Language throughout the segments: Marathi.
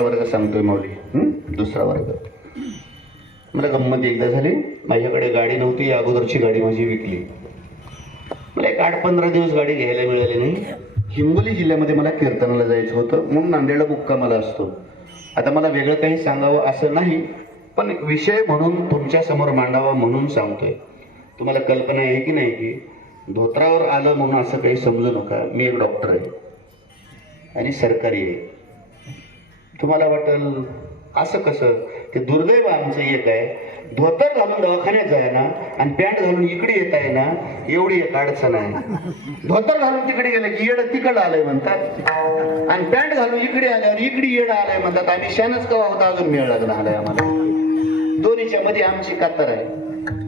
दुसरा वर्ग सांगतोय माऊली. दुसरा वर्ग. मला गंमत एकदा झाली. माझ्याकडे गाडी नव्हती या अगोदरची गाडी माझी विकली. मला एक आठ पंधरा दिवस गाडी घ्यायला मिळाली नाही. हिंगोली जिल्ह्यामध्ये मला कीर्तनाला जायचं होतं म्हणून नांदेडला मुक्कामाला असतो. आता मला वेगळं काही सांगावं असं नाही पण विषय म्हणून तुमच्यासमोर मांडावा म्हणून सांगतोय. तुम्हाला कल्पना आहे की नाही की धोत्रावर आलं म्हणून असं काही समजू नका. मी एक डॉक्टर आहे. आणि सरकारी आहे. तुम्हाला वाटेल असं कसं? ते दुर्दैव आमचं एक आहे. धोतर घालून दवाखान्यात जाय ना आणि पॅन्ट घालून इकडे येत आहे ना एवढी एक अडचण आहे. धोतर घालून तिकडे गेलं की येड तिकडं आलंय म्हणतात. आणि पॅन्ट घालून इकडे आल्यावर इकडे येड आलंय म्हणतात. आम्ही शानच कवा होता अजून मेळ लागला आलाय आम्हाला. दोन्हीच्या मध्ये आमची कातर आहे.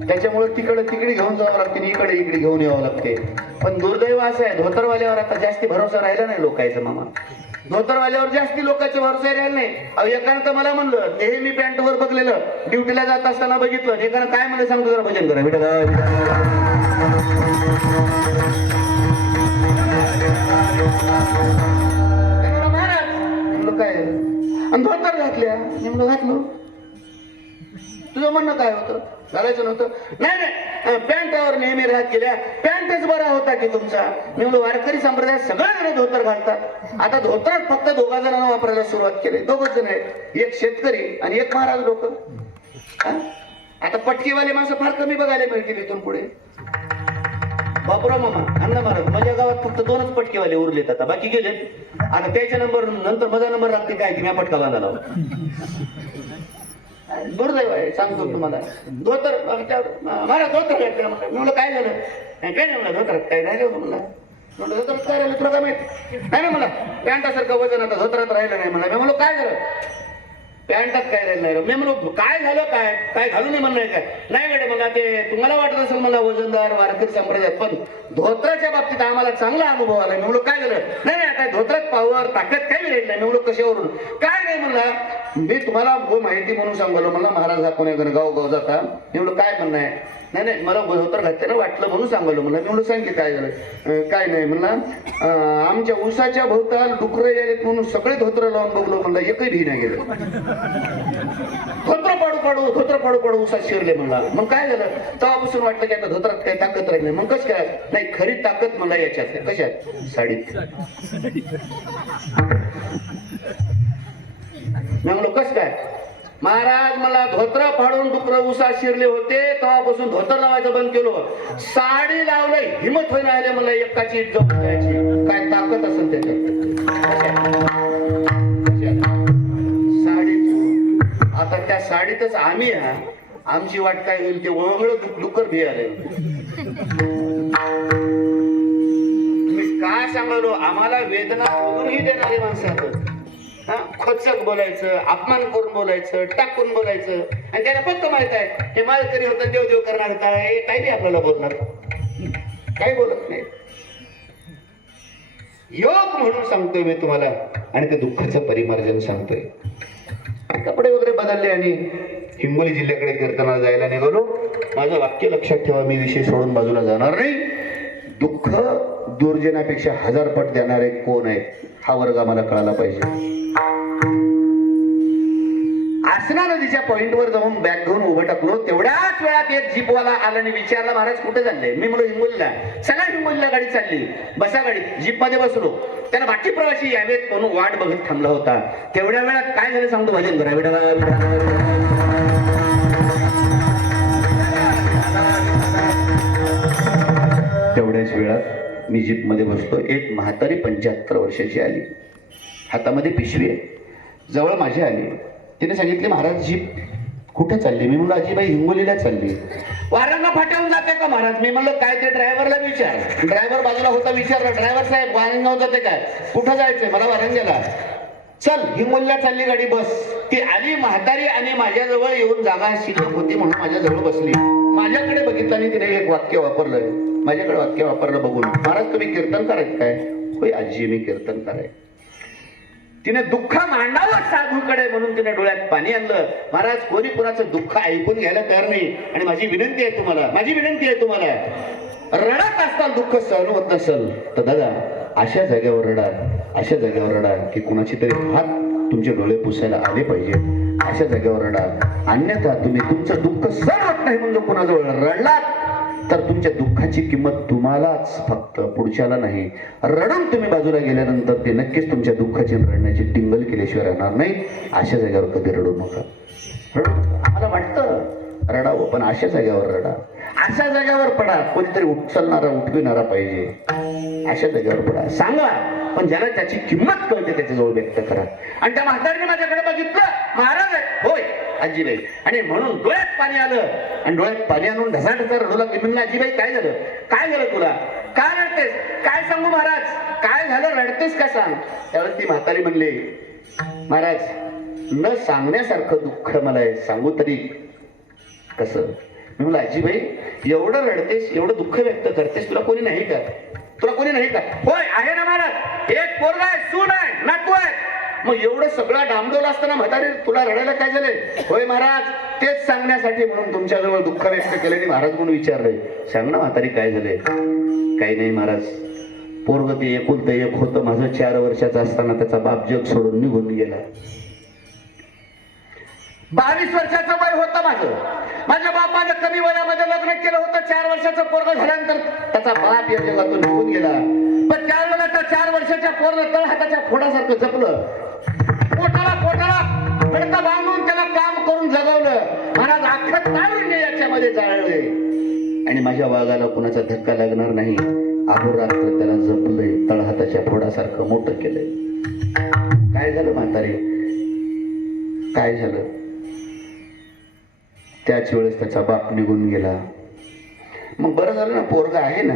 त्याच्यामुळे तिकडे तिकडे घेऊन जावं लागते आणि इकडे इकडे घेऊन यावं लागते. पण दुर्दैव असं आहे धोतरवाल्यावर आता जास्ती भरोसा राहिला नाही लोकायचा मामा. धोतरवाल्यावर जास्ती लोकांचे भरोसा राहिले नाही. अहो एकानं तर मला म्हणलं नेहमी मी पॅन्ट वर बघलेलं ड्युटीला जात असताना बघितलं. एकानं काय म्हणलं सांगतो जरा भजन करा. विठ्ठल काय? आणि धोतर घातल्या? नेमकं घातलं. तुझं म्हणणं काय होतं? घालायचं नव्हतं. नाही नाही. पॅन्टावर नेहमी राहत गेल्या. पॅन्टच बरा होता की तुमचा? मी म्हणून वारकरी संप्रदायात सगळे जण धोतर घालतात. आता धोतर फक्त दोघा जणांना वापरायला सुरुवात केली. दोघच जण आहेत. एक शेतकरी आणि एक महाराज लोक. आता पटकीवाले माणसं फार कमी बघायला मिळतील इथून पुढे. बापरा मामा अण्णा महाराज माझ्या गावात फक्त दोनच पटकेवाले उरलेत आता. बाकी गेले आता त्याच्या नंबर नंतर माझा नंबर लागते काय की मी पटका बांधायला दुर्दैव आहे सांगतो तुम्हाला. धोतर मला धोतर घातलं म्हणलं मुलं काय झालं? नाही, काय नाही म्हणलं धोतर काय राहिलं होतं म्हणलं म्हणलं धोतरात काय राहिलं तुला काय माहीत? नाही ना मला पॅन्टासारखं वजन आता धोत्रात राहिलं नाही मला मी म्हणलो काय झालं? पॅन्टात काय राहिलं नाही. मी म्हणलो काय झालं काय? काय घालू नाही म्हणलंय काय? नाही गडे मला ते तुम्हाला वाटत असेल मला वजनदार वारकरी संप्रदायात पण धोत्राच्या बाबतीत आम्हाला चांगला अनुभव आला. मी म्हणलो काय झालं? नाही नाही काय धोत्रात पावर ताकद काही राहिली नाही. मी म्हणलो कशावरून? काय नाही म्हणला मी तुम्हाला माहिती म्हणून सांगलो मला महाराज हा गाव गाव जाता. एवढं काय म्हणणं आहे? नाही नाही मला धोतर घातल्यानं वाटलं म्हणून सांगलो. म्हणलं एवढं म्हणलो सांग की काय झालं? काय नाही. म्हणला आमच्या उसाच्या भोवताल डुकरं यायलेत म्हणून सगळे धोत्र लावून बघलो. म्हणलं एकही भी नाही गेलं. धोत्र पाडू पाडू धोत्र पाडू पाडू उसात शिरले म्हणला. मग काय झालं? तेव्हापासून वाटलं की आता धोत्रात काही ताकद राहिली नाही. मग कसं काय? नाही खरी ताकद मला याच्यात. कशात? साडीत. कस काय? महाराज मला धोत्र फाडून डुकर उसात शिरले होते तेव्हापासून धोतर लावायचं बंद केलं साडी लावलं हिमत होईन आले मला एकाची इज्जत द्यायची काय ताकद असेल त्याच्यात? साडी आता त्या साडीतच आम्ही हा आमची वाट काय होईल? ते वळवळ डुकर भी आले तुम्ही काय सांगालो? आम्हाला वेदना देणारे माणसं खोचक बोलायचं अपमान करून बोलायचं टाकून बोलायचं. आणि त्याला फक्त माहीत आहे हे मालकरी होतं देव देव करणार काय काही नाही आपल्याला बोलणार. काही बोलत नाही. योग म्हणून सांगतोय मी तुम्हाला आणि ते दुःखाचं परिमार्जन सांगतोय. कपडे वगैरे बदलले आणि हिंगोली जिल्ह्याकडे कीर्तनाला जायला निघालो. माझं वाक्य लक्षात ठेवा मी विषय सोडून बाजूला जाणार नाही. दुःख दुर्जनापेक्षा हजार पट देणारे कोण आहे हा वर्ग आम्हाला कळाला पाहिजे. शासनानं नदीच्या पॉईंटवर जाऊन बॅग घेऊन उभं टाकलो. तेवढ्याच वेळात एक जीपवाला आला आणि विचारला महाराज कुठे चालले? मी म्हणलो हिंगोलीला. सगळ्या हिंगोलीला गाडी चालली. बसा गाडीत जीपमध्ये बसलो. त्याला बाकी प्रवासी यावेत म्हणून वाट बघत थांबला होता. तेवढ्या वेळात काय झालं सांगतो भजन करा तेवढ्याच वेळात मी जीपमध्ये बसतो बसलो. एक म्हातारी पंच्याहत्तर वर्षाची आली. हातामध्ये पिशवी आहे. जवळ माझी आली. तिने सांगितले महाराज जीप कुठे चालली? मी म्हणलं आजीबाई हिंगोलीला चालली. वारांना फाट्यावर जाते का महाराज? मी म्हणलं काय ते ड्रायव्हरला विचार. ड्रायव्हर बाजूला होता विचारला ड्रायव्हर साहेब वारंगाव जाते काय? कुठं जायचंय? मला वारंग्याला चल हिंगोलीला चालली गाडी बस. ती आली म्हातारी आणि माझ्याजवळ येऊन जागा शिल्लक होती म्हणून माझ्याजवळ बसली. माझ्याकडे बघितलं आणि तिने एक वाक्य वापरलं. माझ्याकडे वाक्य वापरलं बघून. महाराज तुम्ही कीर्तन करायचं काय? होय आजी मी कीर्तन करायचं तिने दुःख मांडावं साधूकडे म्हणून तिने डोळ्यात पाणी आणलं. महाराज कोणी कुणाचं दुःख ऐकून घ्यायला तयार नाही. आणि माझी विनंती आहे तुम्हाला माझी विनंती आहे तुम्हाला. रडत असताना दुःख सहन होत नसल तर दादा अशा जागेवर रडा. अशा जागेवर रडा की कुणाची तरी हात तुमचे डोळे पुसायला आले पाहिजे. अशा जागेवर रडा. अन्यथा तुम्ही तुमचं दुःख सहन होत नाही म्हणून कोणाजवळ रडलात. तर तुमच्या दुःखाची किंमत तुम्हालाच फक्त पुढच्याला नाही. रडून तुम्ही बाजूला गेल्यानंतर ते नक्कीच तुमच्या दुःखाची रडण्याची टिंगल केल्याशिवाय राहणार नाही. अशा जागेवर कधी रडू नका. रडू आम्हाला वाटतं रडावं पण अशा जागेवर रडा. अशा जागेवर पडा. कोणीतरी उचलणारा उठविणारा पाहिजे. अशा जागेवर पडा. सांगा. पण ज्याला त्याची किंमत कळते त्याच्याजवळ व्यक्त करा. आणि त्या म्हातारीने माझ्याकडे बघितलं महाराज होय आजीबाई. आणि म्हणून डोळ्यात पाणी आलं. आणि डोळ्यात पाणी आणून ढसाढसा ढसा रडू लागली म्हणलं आजीबाई काय झालं? काय झालं तुला? काय रडतेस? काय सांगू महाराज? काय झालं? रडतेस का सांग? त्यावेळेस ती म्हातारी म्हणले महाराज न सांगण्यासारखं दुःख मला आहे सांगू तरी कसं? मी म्हणलं आजीबाई एवढं रडतेस एवढं दुःख व्यक्त करतेस तुला कोणी नाही का? तुला कोणी नाही का? होय आहे ना महाराज. एक पोरगा आहे सून आहे नातू आहे. मग एवढं सगळं डांबडोल असताना म्हातारी तुला रडायला काय झालंय होय महाराज तेच सांगण्यासाठी म्हणून तुमच्याजवळ दुःख व्यक्त केलं आणि महाराज म्हणून विचारले सांग ना म्हातारी काय झाले काही नाही महाराज. पोरग ते एकुलत एक होतं. माझं चार वर्षाचं असताना त्याचा बाप जग सोडून निघून गेला. बावीस वर्षाचं वय होतं माझं. माझ्या बापानं कमी वयामध्ये लग्न केलं होतं. चार वर्षाचं पोरग झाल्यानंतर त्याचा बाप या जगातून निघून गेला. पण त्या वेळेला त्या चार वर्षाच्या पोरनं तळ हाताच्या फोडासारखं जपलं. पोटाला पोटाला फडक बांधून त्याला काम करून जगवलं. महाराज अख्खं तारुण्य याच्यामध्ये जाळलंय. आणि माझ्या वाघाला कुणाचा धक्का लागणार नाही अहोरात्र त्याला जपलंय तळहाताच्या फोडासारखं मोठं केलंय. काय झालं म्हातारे? काय झालं? त्याच वेळेस त्याचा बाप निघून गेला. मग बरं झालं ना पोरगा आहे ना.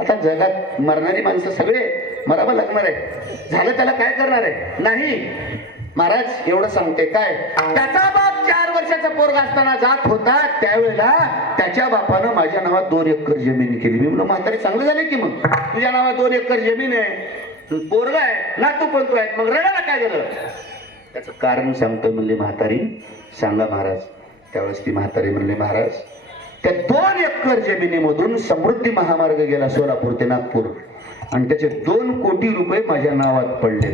आता जगात मरणारी माणसं सगळे बरोबर लागणार आहे. झालं त्याला काय करणार आहे? नाही. महाराज एवढं सांगते. काय? त्याचा बाप चार वर्षाचा पोरगा असताना जात होता. त्यावेळेला त्याच्या बापानं माझ्या नावात दोन एकर जमीन केली. मी म्हणून म्हातारी चांगलं झालं की मग? तुझ्या नावात दोन एकर जमीन आहे. पोरगा आहे. ना तू पण तू आहे. मग रडायला काय झालं? त्याचं कारण सांगतो म्हणले म्हातारी. सांगा महाराज. त्यावेळेस ती म्हातारी म्हणले महाराज त्या दोन एकर जमिनीमधून समृद्धी महामार्ग गेला सोलापूर ते नागपूर. आणि त्याचे दोन कोटी रुपये माझ्या नावात पडले.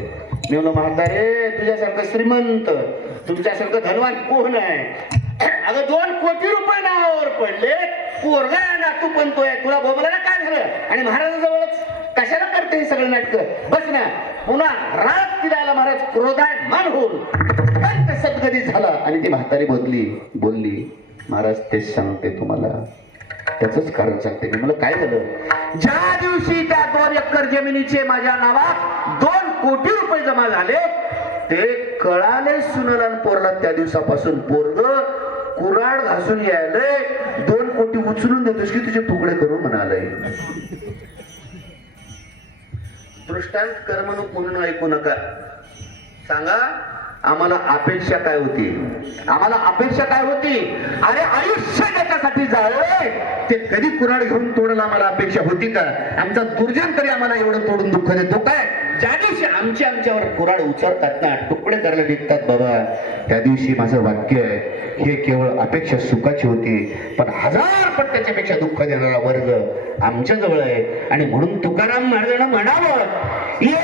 मी म्हणलो म्हातारे तुझ्यासारखं श्रीमंत तुमच्यासारखं धनवान कोण आहे? अगं दोन कोटी रुपये नावावर पडले. पोरगा आहे ना तू पण तो आहे. तुला बोबलायला काय झालं? आणि महाराजाजवळच कशाला करते हे सगळं नाटक? बस ना पुन्हा रात तिला महाराज क्रोधाय मान होऊन कंठ झाला. आणि ती म्हातारी बोलली बोलली महाराज तेच सांगते तुम्हाला. त्याच कारण सांगते मला काय झालं? ज्या दिवशी त्या एकर जमिनीचे माझ्या नावात दोन कोटी रुपये जमा झाले. ते कळाले सुनला पोरला त्या दिवसापासून पोरग कुराड घासून यायलंय दोन कोटी उचलून देतोस की तुझे तुकडे करू म्हणालय दृष्टांत कर्मणूक म्हणून ऐकू नका. सांगा आम्हाला अपेक्षा काय होती? आम्हाला अपेक्षा काय होती? अरे आयुष्य त्याच्यासाठी जावं ते कधी कुराड घेऊन तोडायला आम्हाला अपेक्षा होती का? आमचा दुर्जन तरी आम्हाला एवढं तोडून दुःख देतो काय ज्या दिवशी आमच्या आमच्यावर कुराड उचलतात ना तुकडे करायला निघतात बाबा. त्या दिवशी माझं वाक्य आहे हे केवळ अपेक्षा सुखाची होती पण हजार पण त्याच्यापेक्षा दुःख देणारा वर्ग आमच्या जवळ आहे. आणि म्हणून तुकाराम महाराजांना म्हणावं ये